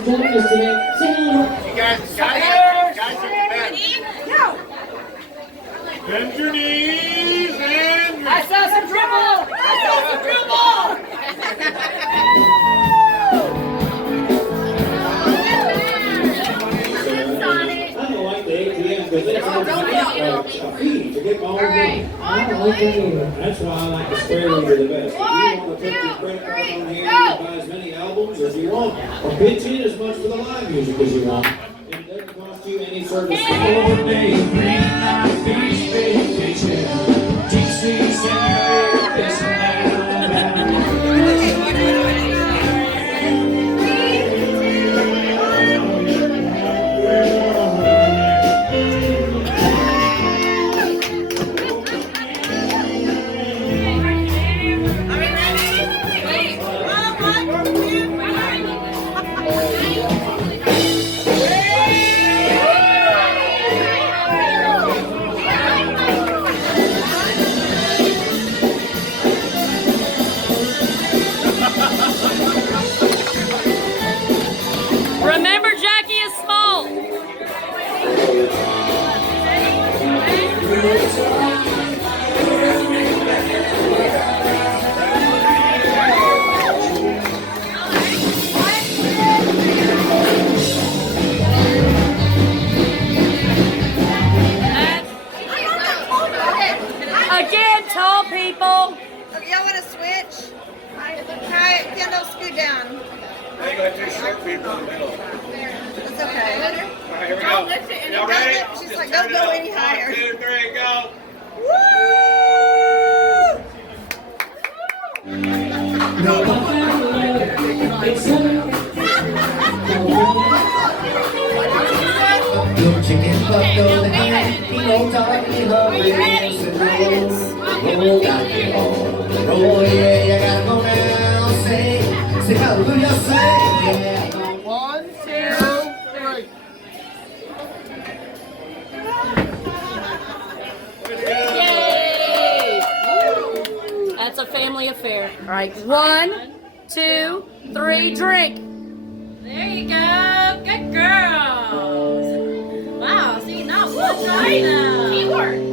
for joining us today. Say hello. You guys are the best. Go. Bend your knees and... I saw some dribble. I saw some dribble. I don't like the ATM because it's a fee to get all the money. I don't like that either. That's why I like the square reader the best. If you want to put your credit card on hand, you can buy as many albums as you want, or pitch in as much for the live music as you want. And it doesn't cost you any service. 4-day, 3-night beach vacation. GC Center, this and that. Remember, Jackie is small. Again, tall people. Y'all want to switch? Hi, Kendall, scoot down. They got two short people in the middle. It's okay. All right, here we go. Y'all ready? She's Just like, turn don't it go up. any higher. 1, 2, 3, go. No, I found love. It's Your chicken butt goes ahead, he don't talk, he hungry, yes and roll, got me home, roll, yeah, you gotta go now, sing hallelujah, sing, yeah. 1, 2, 3. Yay! That's a family affair. All right, 1, 2, 3, drink. There you go. Good girls. Wow, see, not one China. Teamwork.